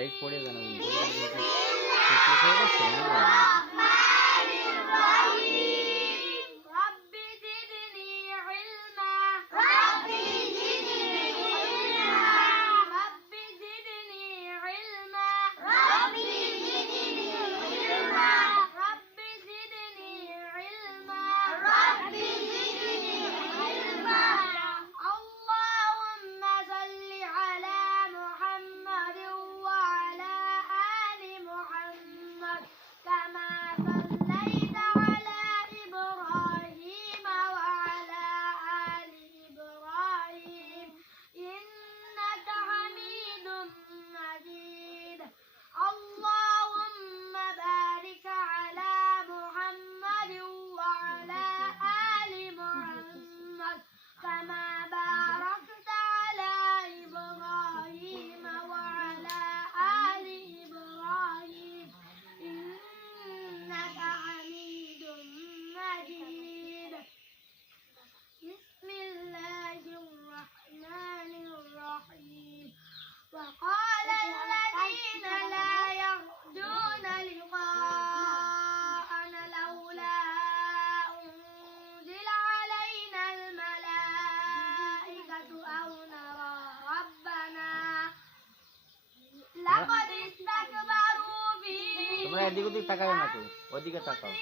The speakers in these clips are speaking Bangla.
যাই পড়ে জানো পড়ে তোমরা এদিক ওদিক তাকাও না তো, ওদিকে তাকাও।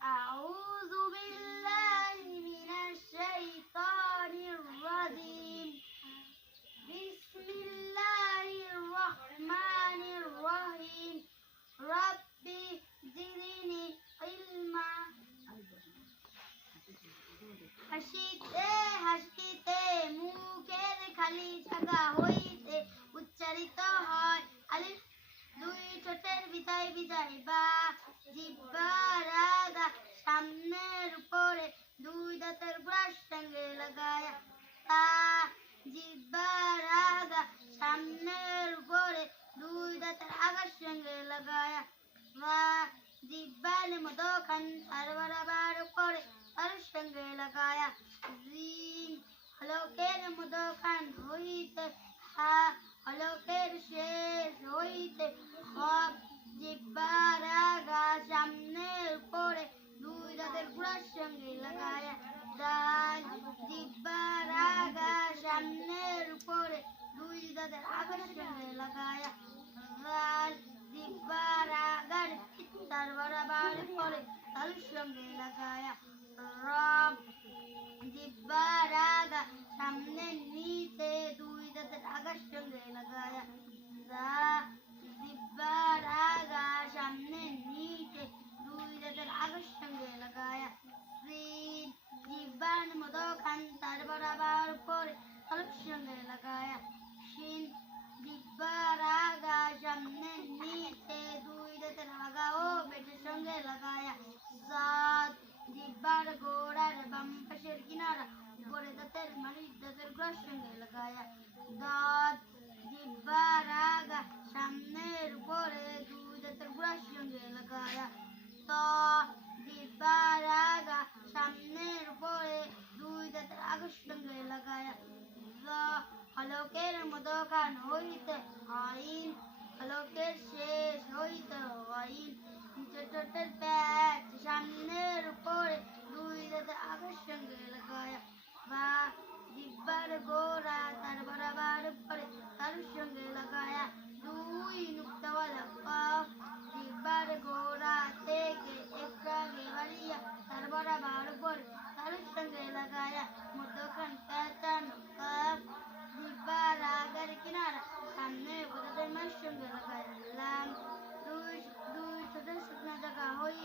أعوذ आगस সঙ্গে লাগায়া বা জিব্বাল মদখান তার বরাবর করে তার সঙ্গে লাগায়া জিম হলকের মদখান হইতে হা হলকের শেষ হইতে হক জিব্বার আগা সামনের উপরে দুই দাঁতের গুড়ার সঙ্গে লাগায়া দাল জিব্বার আগা সামনের উপরে দুই দাঁতের আগার সঙ্গে লাগায়া লাল জিব্বার আগার তার বরাবর করে তার সঙ্গে লাগায়া রব জিব্বার আগা সামনে নিচে দুই দাঁতের আগার সঙ্গে লাগায়া যা জিব্বার আগা সামনে নিচে দুই দাঁতের আগার সঙ্গে লাগায়া সিন জিব্বার মদখান তার বরাবর করে তার সঙ্গে লাগায়া শিন জিব্বার আগা সামনে নিচে দুই দাঁতের আগা ও পেটের সঙ্গে লাগায়া সাত জিব্বার গোড়ার বাম পাশের কিনারা উপরে দাঁতের মালিক দাঁতের গোড়ার সঙ্গে লাগায়া দাঁত জিব্বার আগা সামনের উপরে দুই দাঁতের গোড়ার সঙ্গে লাগায়া ত জিব্বার আগা সামনের উপরে দুই দাঁতের আগার সঙ্গে লাগায়া হলকের মদখান হইতে আইন হলকের শেষ হইতে আইন নিচে ঠোঁটের প্যাচ সামনের উপরে দুই দাঁতের আগার সঙ্গে লাগায়া বা জিব্বার গোড়া তার বরাবর উপরে তার সঙ্গে লাগায়া দুই নুক্তাওয়ালা কফ জিব্বার গোড়া থেকে একটু আগে বাড়িয়া তার বরাবর উপরে তার সঙ্গে লাগায়া মধ্যখান পেঁচানো কফ জিব্বার আগার কিনারা সামনে উপরে মার সঙ্গে লাগায়া লাম দুই দুই ছোট শুকনো জায়গা হই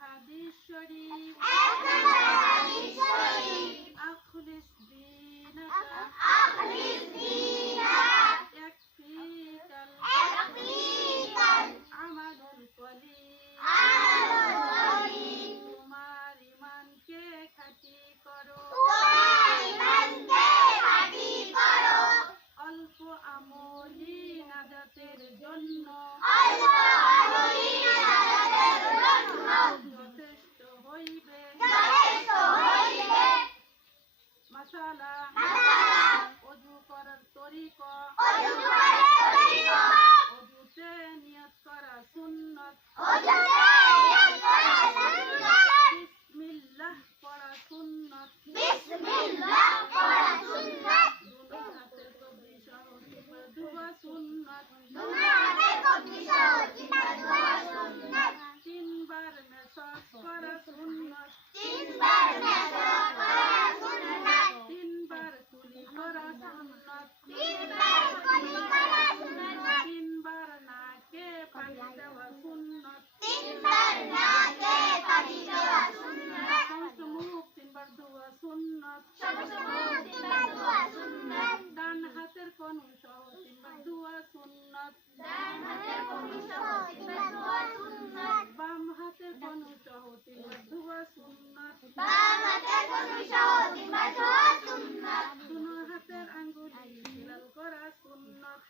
হাদিস শরীফ আখলিস দীনাকা ইয়াকফিকাল আমালুল কলিল তোমার ঈমানকে খাঁটি করো অল্প আমলি নাজাতের জন্য যথেষ্ট হইবে মাসালা ওযু করার তরিকা ওযুতে নিয়ত করা সুন্নাত বিসমিল্লাহ পড়া সুন্নাত দুই হাতের কবজি সহ দুয়া সুন্নাত তিনবার মেসাজ করা সুন্নাত তিনবার কুলি করা সুন্নাত তিনবার নাকে পানি দেওয়া সুন্নাত সমস্ত মুখ তিনবার ধোয়া সুন্নাত ডান হাতের কনু সহ তিনবার ধোয়া সুন্নাত বাম হাতের কনু সহ তিনবার ধোয়া সুন্নাত দুনো হাতের আঙ্গুলি হিলাল করা সুন্নাত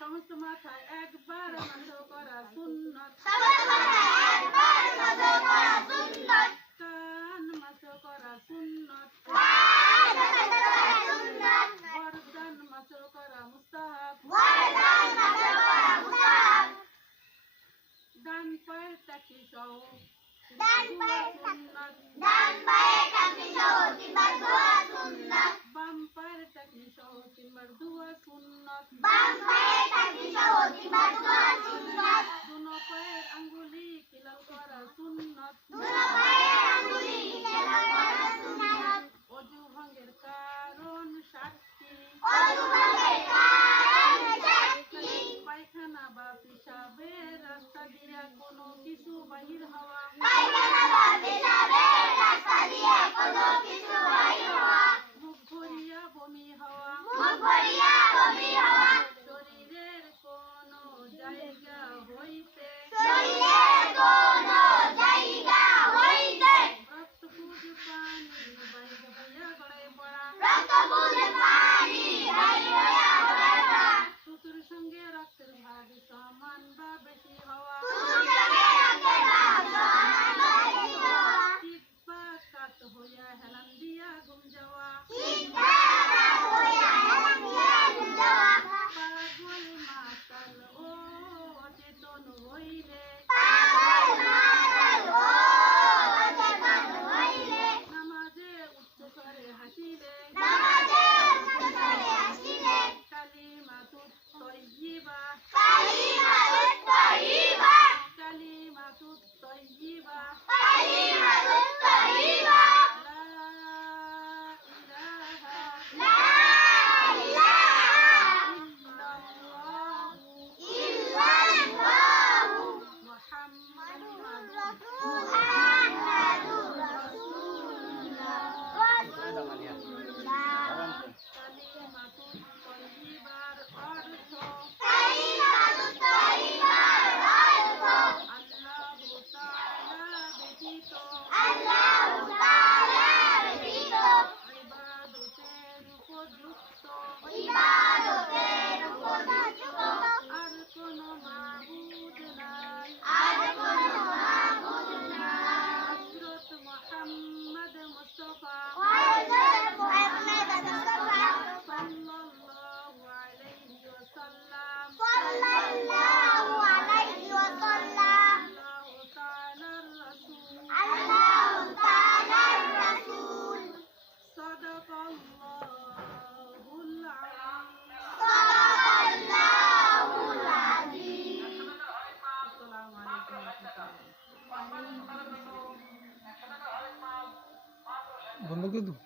সমস্ত মাথায় একবার মাসো করা সুন্নাত কান মাসো করা সুন্নাত গর্দান মাসো করা মুস্তাহাব ডান পায়ের টাকি সহ সুন্নাত বাম পায়ের টাকি সহ তিনবার ধোয়া সুন্নাত দুনো পায়ের আঙ্গুলি কিলাল করা সুন্নাত অজু ভঙ্গের কারণ সাতটি পায়খানা বা পেশাবের রাস্তা দিয়া কোনো কিছু বাহির হওয়া মুখ ভরিয়া বমি হওয়া শরীরের কোনো জায়গা হইতে রক্তপুজ পানি বাহির হইয়া গড়ায় পড়া সুতুর সঙ্গে রক্তের ভাগ সমান বা বেশি হওয়া চিত বা কাত হইয়া হেলান দিয়া ঘুম যাওয়া পাগল মাতাল ও অচেতন হইলে নামাজে উচ্চ করে হাসিলে কালিমাতুত তয়্যিবা লা ইলাহা ইল্লাল্লাহু মুহাম্মাদুর কালিমাতুত তয়্যিবার অর্থ আল্লাহু তাআলা ব্যতীত ইবাদতের উপযুক্ত আর কোনো মাবুদ নাই হযরত মুহাম্মদ মুস্তাফা সাল্লাল্লাহু আলাইহি ওয়াসাল্লাম আল্লাহু তাআলার রাসূল সাদাকাল্লাহুল আযীম। আসসালামু আলাইকুম ওয়া রাহমাতুল্লাহ। বন্ধ করে দেবো।